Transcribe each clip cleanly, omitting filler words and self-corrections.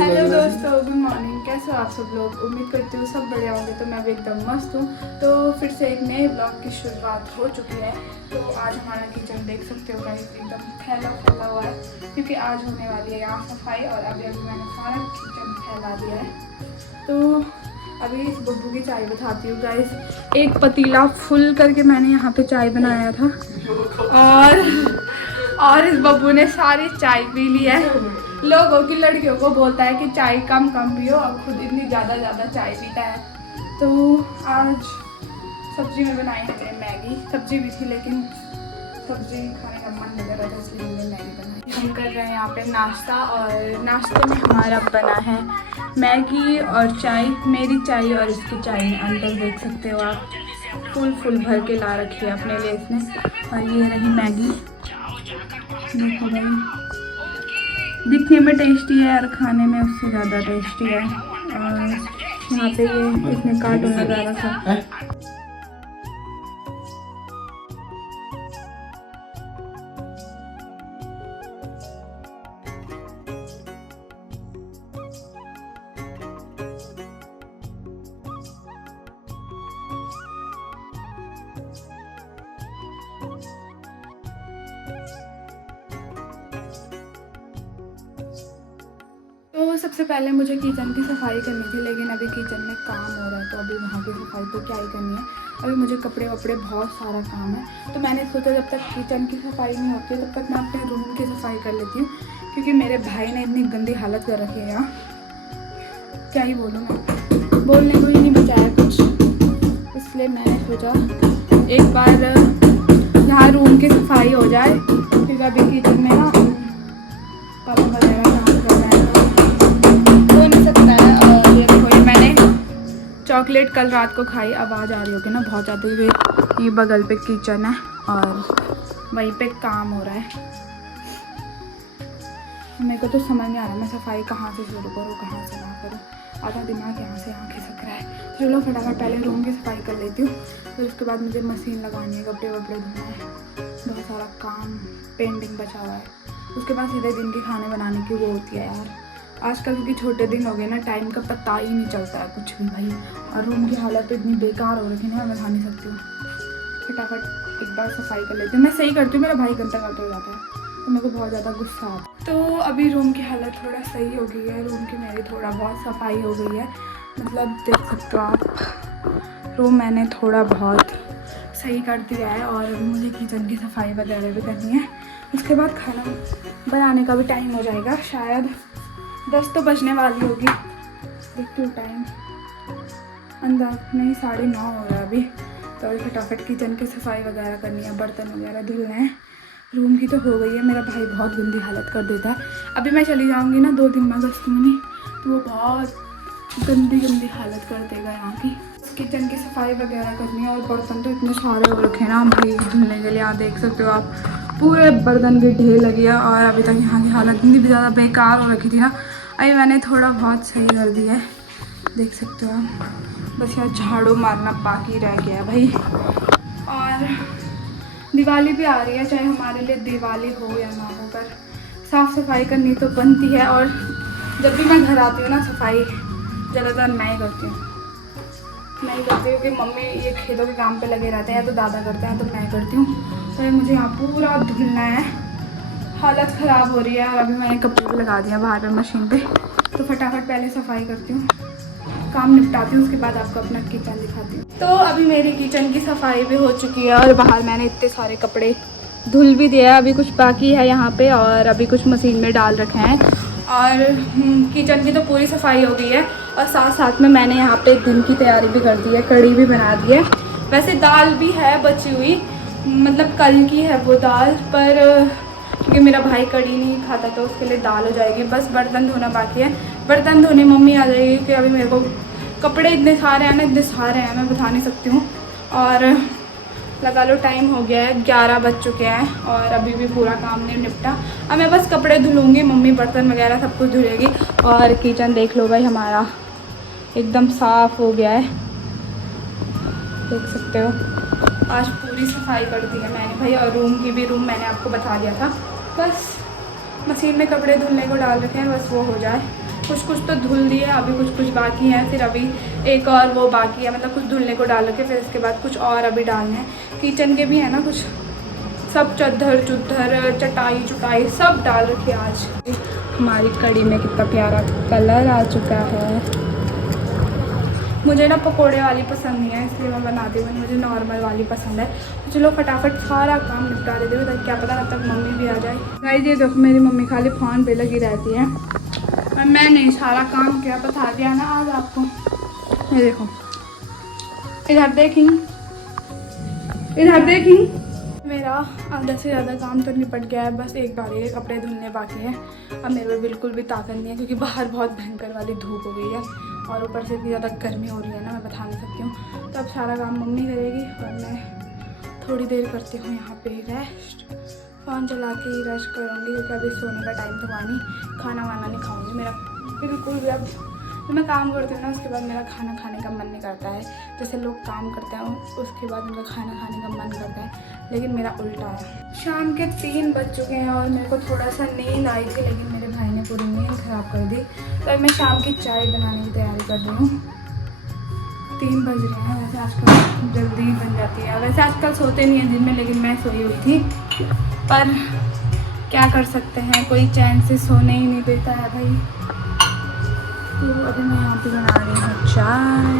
Hello दोस्तों, good morning. कैसे हो आप सब लोग? उम्मीद करती हूँ सब बढ़िया होंगे। तो मैं भी एकदम मस्त हूँ। तो फिर से एक नए ब्लॉग की शुरुआत हो चुकी है। तो आज हमारा किचन देख सकते हो गाइस, एकदम फैला हुआ है क्योंकि आज होने वाली है यहाँ सफाई। और अभी मैंने सारा किचन फैला दिया है। तो अभी इस बब्बू की चाय बताती हूँ गाइस। एक पतीला फुल करके मैंने यहाँ पे चाय बनाया था और इस बब्बू ने सारी चाय पी ली है। लोगों की लड़कियों को बोलता है कि चाय कम पियो, अब खुद इतनी ज़्यादा चाय पीता है। तो आज सब्जी में बनाई है मैगी। सब्जी भी थी लेकिन सब्जी खाने का मन लग रहा था इसलिए हमने मैगी बनाई। हम कर रहे हैं यहाँ पे नाश्ता और नाश्ते में हमारा बना है मैगी और चाय। मेरी चाय और इसकी चाय अंदर देख सकते हो आप, फुल भर के ला रखी है अपने लिए इसने। और ये रही मैगी, देखो भाई, दिखने में टेस्टी है और खाने में उससे ज़्यादा टेस्टी है। और यहाँ पे ये इसने कार्टून लगा रखा है। तो सबसे पहले मुझे किचन की सफाई करनी थी, लेकिन अभी किचन में काम हो रहा है तो अभी वहाँ की सफाई तो क्या ही करनी है। अभी मुझे कपड़े वपड़े बहुत सारा काम है। तो मैंने सोचा जब तक किचन की सफाई नहीं होती तब तक मैं अपने रूम की सफाई कर लेती हूँ, क्योंकि मेरे भाई ने इतनी गंदी हालत कर रखी है यहाँ, क्या ही बोलूँ मैं, बोलने को ही नहीं बचाया कुछ। इसलिए मैंने सोचा एक बार यहाँ रूम की सफाई हो जाए, फिर अभी किचन में ना पापा वगैरह काम कर रहे हैं तो नहीं सकता है। और ये देखो, ये मैंने चॉकलेट कल रात को खाई। आवाज़ आ रही होगी ना बहुत ज़्यादा। ये बगल पे किचन है और वहीं पे काम हो रहा है। मेरे को तो समझ नहीं आ रहा मैं सफाई कहाँ से शुरू करूँ कहाँ से ना करूँ। आधा दिमाग यहाँ से यहाँ खिसक रहा है। चलो फटाफट पहले रूम की सफाई कर लेती हूँ, फिर उसके बाद मुझे मशीन लगानी है, कपड़े वपड़े धोना है, बहुत सारा काम पेंडिंग बचा हुआ है। उसके बाद सीधे दिन के खाने बनाने की वो होती है यार। आजकल क्योंकि छोटे दिन हो गए ना, टाइम का पता ही नहीं चलता है कुछ भी भाई। और रूम की हालत तो इतनी बेकार हो रखी है, मैं बता नहीं सकती हूँ। फटाफट एक बार सफाई कर लेती हूँ। मैं सही करती हूँ, मेरा भाई गंदा करते हो जाता है तो मेरे को बहुत ज़्यादा गुस्सा आता है। तो अभी रूम की हालत थोड़ा सही हो गई है, रूम की मेरी थोड़ा बहुत सफाई हो गई है। मतलब देख सकते हो आप, रूम मैंने थोड़ा बहुत सही कर दिया है। और अभी मुझे किचन की सफाई वगैरह भी करनी है। उसके बाद खाना बनाने का भी टाइम हो जाएगा, शायद 10 तो बजने वाली होगी, देखती हूँ टाइम। अंदर नहीं 9:30 हो रहा है अभी। तो अभी फटाफट किचन की सफाई वगैरह करनी है, बर्तन वगैरह धुलने हैं। रूम की तो हो गई है, मेरा भाई बहुत गंदी हालत कर देता है। अभी मैं चली जाऊँगी ना 2 दिन में अगस्त तो वो बहुत गंदी हालत कर देगा यहाँ की। किचन की सफाई वगैरह करनी है और बर्तन तो इतने सारे हो रखे हैं ना भाई धुलने के लिए। आप देख सकते हो आप, पूरे बर्तन के ढेर लगी है। और अभी तक यहाँ की हालत इतनी ज़्यादा बेकार हो रखी थी ना, अभी मैंने थोड़ा बहुत सही कर दिया है, देख सकते हो आप। बस यहाँ झाड़ू मारना बाकी रह गया है भाई। और दिवाली भी आ रही है, चाहे हमारे लिए दिवाली हो या ना हो, पर साफ़ सफाई करनी तो बनती है। और जब भी मैं घर आती हूँ ना, सफाई ज़्यादातर मैं ही करती हूँ क्योंकि मम्मी ये खेतों के काम पे लगे रहते हैं, या तो दादा करते हैं तो मैं करती हूँ। तो मुझे यहाँ पूरा धुलना है, हालत ख़राब हो रही है। और अभी मैंने कपड़े भी लगा दिया बाहर पे मशीन पे। तो फटाफट पहले सफाई करती हूँ, काम निपटाती हूँ, उसके बाद आपको अपना किचन दिखाती हूँ। तो अभी मेरी किचन की सफाई भी हो चुकी है और बाहर मैंने इतने सारे कपड़े धुल भी दिया। अभी कुछ बाकी है यहाँ पे और अभी कुछ मशीन में डाल रखे हैं। और किचन की तो पूरी सफाई हो गई है। और साथ में मैंने यहाँ पे दिन की तैयारी भी कर दी है, कढ़ी भी बना दी है। वैसे दाल भी है बची हुई, मतलब कल की है वो दाल, पर क्योंकि मेरा भाई कढ़ी नहीं खाता तो उसके लिए दाल हो जाएगी। बस बर्तन धोना बाकी है, बर्तन धोने मम्मी आ जाएगी क्योंकि अभी मेरे को कपड़े इतने सारे हैं ना, इतने सारे हैं मैं बता नहीं सकती हूँ। और लगा लो टाइम हो गया है, 11 बज चुके हैं और अभी भी पूरा काम नहीं निपटा। अब मैं बस कपड़े धुलूँगी, मम्मी बर्तन वगैरह सब कुछ धुलेगी। और किचन देख लो भाई, हमारा एकदम साफ़ हो गया है, देख सकते हो। आज पूरी सफाई कर दी है मैंने भाई। और रूम की भी, रूम मैंने आपको बता दिया था, बस मशीन में कपड़े धुलने को डाल रखे हैं, बस वो हो जाए कुछ कुछ तो धुल दिए, अभी कुछ कुछ बाकी है, फिर अभी एक और वो बाकी है, मतलब कुछ धुलने को डाल के फिर इसके बाद कुछ और अभी डालने हैं। किचन के भी है ना कुछ, सब चद्दर चुद्दर चटाई चुटाई सब डाल रखी आज। हमारी कढ़ी में कितना प्यारा कलर आ चुका है। मुझे ना पकोड़े वाली पसंद नहीं है, इसलिए मैं बनाती हूँ, मुझे नॉर्मल वाली पसंद है। तो चलो फटाफट सारा काम निपटा देते हुए, ताकि क्या पता तब तक मम्मी भी आ जाए। गाइस ये देखो मेरी मम्मी खाली फ़ोन पे लगी रहती है और मैंने सारा काम किया, बता दिया ना आज आपको। ये देखो, इधर देखी, इधर देखी, मेरा आधा से ज़्यादा काम तो निपट गया है, बस एक बार ये कपड़े धुलने बाकी हैं। अब मेरे में बिल्कुल भी ताकत नहीं है, क्योंकि बाहर बहुत भयंकर वाली धूप हो गई है और ऊपर से इतनी ज़्यादा गर्मी हो रही है ना, मैं बता नहीं सकती हूँ। तो अब सारा काम मम्मी करेगी और मैं थोड़ी देर करती हूँ यहाँ पे रेस्ट, फ़ोन चला के ही रेस्ट करूँगी, क्योंकि अभी सोने का टाइम तो हुआ नहीं। खाना वाना नहीं खाऊँगी, मेरा बिल्कुल भी अब जब मैं काम करती हूँ ना उसके बाद मेरा खाना खाने का मन नहीं करता है। जैसे लोग काम करते हैं उसके बाद उनका खाना खाने का मन करता है, लेकिन मेरा उल्टा है। शाम के 3 बज चुके हैं और मेरे को थोड़ा सा नींद आई थी, लेकिन मेरे भाई ने पूरी नींद ख़राब कर दी। तो अब मैं शाम की चाय बनाने की तैयारी कर रही हूँ। 3 बज रहे हैं, वैसे आजकल जल्दी ही बन जाती है। वैसे आजकल सोते नहीं हैं दिन में, लेकिन मैं सोई हुई थी, पर क्या कर सकते हैं, कोई चैन से सोने ही नहीं देता है भाई। तो अभी मैं यहाँ पे बना रही हूँ चाय,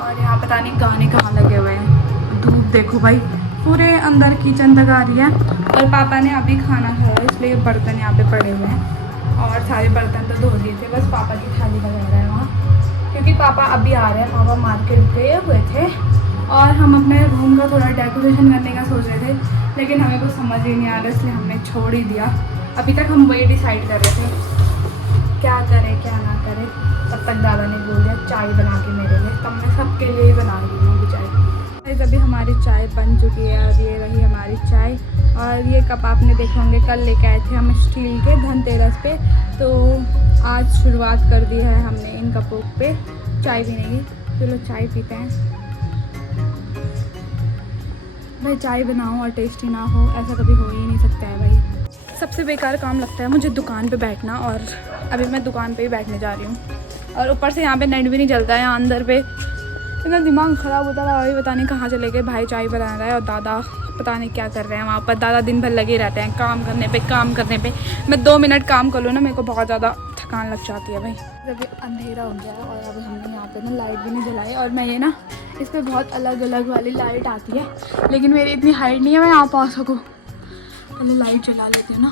और यहाँ पता नहीं गाने कहाँ लगे हुए हैं। धूप देखो भाई, पूरे अंदर किचन तक आ रही है। और पापा ने अभी खाना खाया, इसलिए बर्तन यहाँ पे पड़े हुए हैं, और सारे बर्तन तो धो दिए थे, बस पापा की थाली लगा रहा है वहाँ, क्योंकि पापा अभी आ रहे हैं। पापा मार्केट गए हुए थे और हम अपने रूम का थोड़ा डेकोरेशन करने का सोच रहे थे, लेकिन हमें कुछ समझ ही नहीं आ रहा, इसलिए हमने छोड़ ही दिया। अभी तक हम वही डिसाइड कर रहे थे क्या करें क्या ना करें, तब तक दादा ने बोल दिया चाय बना के मेरे लिए, तब मैं सबके लिए ही बना रही हूँ अभी चाय। अभी हमारी चाय बन चुकी है और ये रही हमारी चाय। और ये कप आपने देखे होंगे, कल लेके आए थे हम स्टील के धनतेरस पे, तो आज शुरुआत कर दी है हमने इन कपों पे चाय पीने की। चलो चाय पीते हैं। भाई चाय बनाओ और टेस्टी ना हो, ऐसा कभी हो ही नहीं सकता है भाई। सबसे बेकार काम लगता है मुझे दुकान पे बैठना, और अभी मैं दुकान पे ही बैठने जा रही हूँ। और ऊपर से यहाँ पे नेट भी नहीं चलता है, यहाँ अंदर पे इतना दिमाग ख़राब होता है। अभी पता नहीं कहाँ चले गए, भाई चाय बना रहा है और दादा पता नहीं क्या कर रहे हैं वहाँ पर। दादा दिन भर लगे रहते हैं काम करने पे। मैं 2 मिनट काम कर लूँ ना, मेरे को बहुत ज़्यादा थकान लग जाती है भाई। अभी अंधेरा हो गया है और अभी हमने यहाँ पे ना लाइट भी नहीं जलाई, और मैं ये ना इस पर बहुत अलग अलग वाली लाइट आती है, लेकिन मेरी इतनी हाइट नहीं है मैं यहाँ पा सकूँ। पहले लाइट जला लेते हैं ना,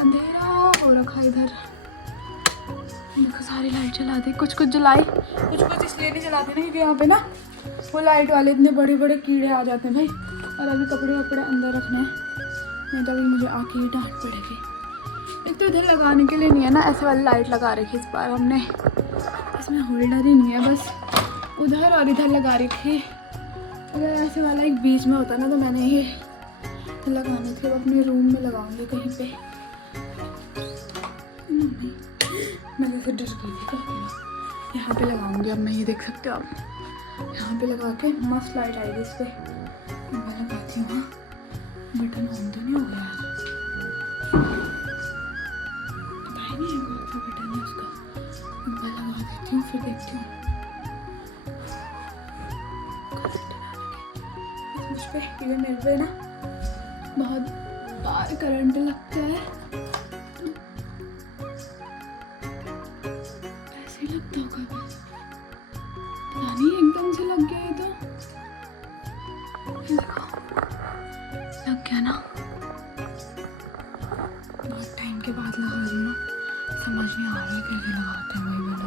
अंधेरा हो रखा इधर। देखो सारी लाइट जला दी, कुछ कुछ जलाई, कुछ कुछ इसलिए नहीं जलाते ना क्योंकि यहाँ पे ना वो लाइट वाले इतने बड़े बड़े कीड़े आ जाते हैं भाई। और अभी कपड़े वपड़े अंदर रखने हैं, नहीं तो अभी मुझे आके ही डांट पड़ेगी। एक तो इधर लगाने के लिए नहीं है ना ऐसे वाली लाइट लगा रखी इस बार हमने, इसमें होल्डर ही नहीं है, बस उधर और इधर लगा रखी। अगर ऐसे वाला एक बीच में होता ना तो मैंने ये लगानी थी, अपने रूम में लगाऊंगी कहीं पे। मैं जैसे डर गई थी काफ़ी। यहाँ पे लगाऊंगी अब मैं, ये देख सकते हो आप, यहाँ पे लगा के मस्त लाइट आएगी इस पर। मैं लगाती हूँ, बटन ऑन तो नहीं हो गया है, पता ही नहीं है कौन सा बटन है उसका। मैं लगा देती हूँ फिर देखती हूँ। मुझ पर मेरे पे ना बहुत बार करंट लगता है, ऐसे ही लगता होगा बस, पता नहीं एकदम से लग गया है। तो देखो लग गया ना, बहुत टाइम के बाद लगा रही हूँ, समझ नहीं आ रहा है कैसे लगाते हैं वही वाला,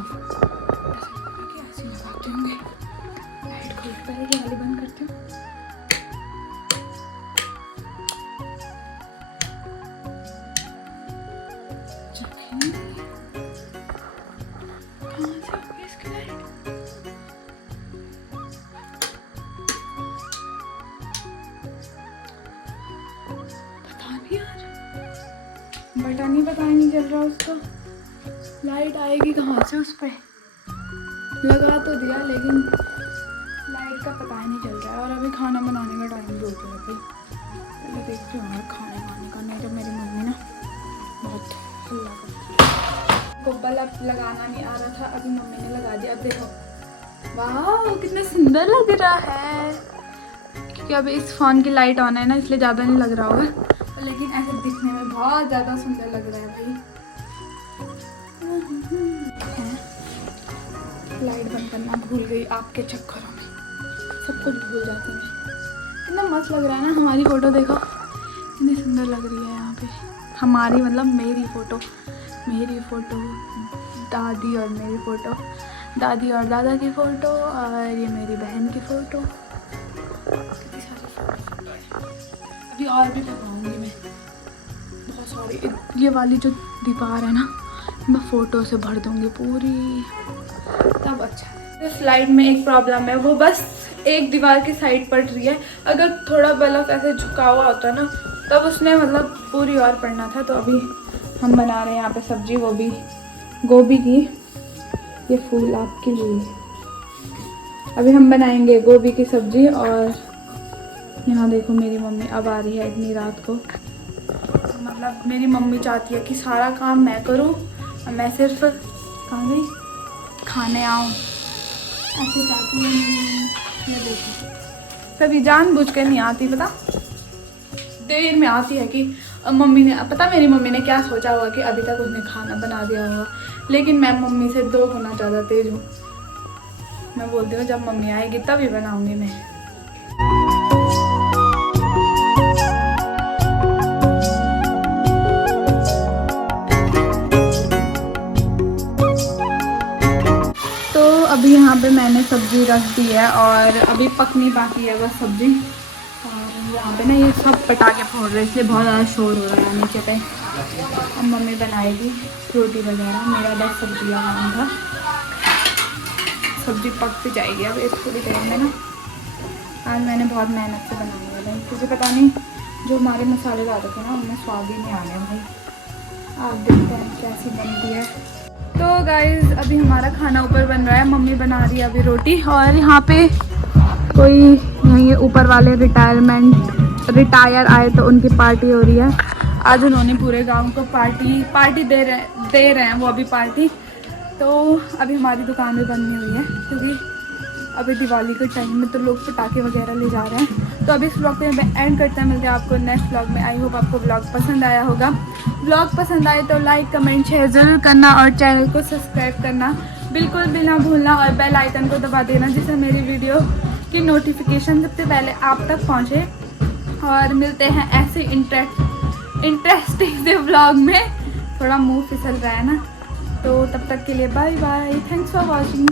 ऐसे लगाते होंगे। लाइट खोल पहले ये वाली बंद करती हूँ। बटन ही पता नहीं चल रहा उसका, लाइट आएगी कहाँ से उस पर। लगा तो दिया लेकिन लाइट का पता ही नहीं चल रहा है। और अभी खाना बनाने का टाइम भी हो गया भाई, पहले देखती हूँ खाने वाने का, नहीं तो मेरी मम्मी ना बहुत को बल्ब लगाना नहीं आ रहा था, अभी मम्मी ने लगा दिया। अब देखो, वाह कितना सुंदर लग रहा है। क्योंकि अभी इस फ़ोन की लाइट ऑन है ना, इसलिए ज़्यादा नहीं लग रहा होगा, लेकिन ऐसे दिखने में बहुत ज़्यादा सुंदर लग रहा है भाई। लाइट बंद करना भूल गई आपके चक्करों में, सब कुछ भूल जाती हूँ। कितना मस्त लग रहा है ना। हमारी फ़ोटो देखो कितनी सुंदर लग रही है यहाँ पे। हमारी मतलब मेरी फ़ोटो, दादी और मेरी फ़ोटो, दादी और दादा की फ़ोटो, और ये मेरी बहन की फ़ोटो। कितनी सारी फ़ोटो है। अभी और भी बनवाऊँगी मैं बहुत सारी। ये वाली जो दीवार है ना, मैं फ़ोटो से भर दूँगी पूरी, तब अच्छा है। इस स्लाइड में एक प्रॉब्लम है, वो बस एक दीवार की साइड पड़ रही है। अगर थोड़ा बल्ब ऐसे झुका हुआ होता ना, तब उसने मतलब पूरी और पड़ना था। तो अभी हम बना रहे हैं यहाँ पे सब्जी, वो भी गोभी की। ये फूल आपके लिए। अभी हम बनाएंगे गोभी की सब्जी। और यहाँ देखो मेरी मम्मी अब आ रही है इतनी रात को। मतलब मेरी मम्मी चाहती है कि सारा काम मैं करूँ और मैं सिर्फ कहाँ गई खाने आऊँ, ऐसे चाहती है मेरी मम्मी। ये देखो कभी जानबूझ के नहीं आती, पता देर में आती है कि मम्मी ने, पता मेरी मम्मी ने क्या सोचा होगा कि अभी तक उसने खाना बना दिया होगा। लेकिन मैं मम्मी से 2 गुना ज़्यादा तेज़ हूँ। मैं बोलती हूँ जब मम्मी आएगी तभी बनाऊँगी मैं। तो अभी यहाँ पे मैंने सब्ज़ी रख दी है और अभी पकनी बाकी है बस सब्ज़ी। और यहाँ पे ना ये सब पटाखे फोड़ रहे हैं, इसलिए बहुत ज़्यादा शोर हो रहा है नीचे पे। अब मम्मी बनाएगी रोटी वगैरह, मेरा बस सब्ज़ी लगाना था। सब्ज़ी पक भी जाएगी अब एक थोड़ी देर में ना। आज मैंने बहुत मेहनत से बनाई है क्योंकि पता नहीं जो हमारे मसाले डाले थे ना, उनमें स्वाद ही नहीं आ रहे भाई। आप देखते हैं कैसी बनती है। तो गाइज़ अभी हमारा खाना ऊपर बन रहा है, मम्मी बना रही है अभी रोटी। और यहाँ पे कोई यहीं ऊपर वाले रिटायर आए तो उनकी पार्टी हो रही है। आज उन्होंने पूरे गांव को पार्टी दे रहे हैं वो अभी पार्टी। तो अभी हमारी दुकान भी बननी हुई है क्योंकि अभी दिवाली के टाइम में तो लोग पटाखे वगैरह ले जा रहे हैं। तो अभी इस व्लॉग पे एंड करते हैं, मिलते हैं आपको नेक्स्ट व्लॉग में। आई होप आपको व्लॉग पसंद आया होगा। व्लॉग पसंद आए तो लाइक कमेंट शेयर ज़रूर करना और चैनल को सब्सक्राइब करना बिल्कुल भी ना भूलना, और बेल आइकन को दबा देना जिससे मेरी वीडियो की नोटिफिकेशन सबसे पहले आप तक पहुँचे। और मिलते हैं ऐसे इंटरेस्टिंग से व्लॉग में। थोड़ा मुँह फिसल रहा है ना, तो तब तक के लिए bye bye, thanks for watching.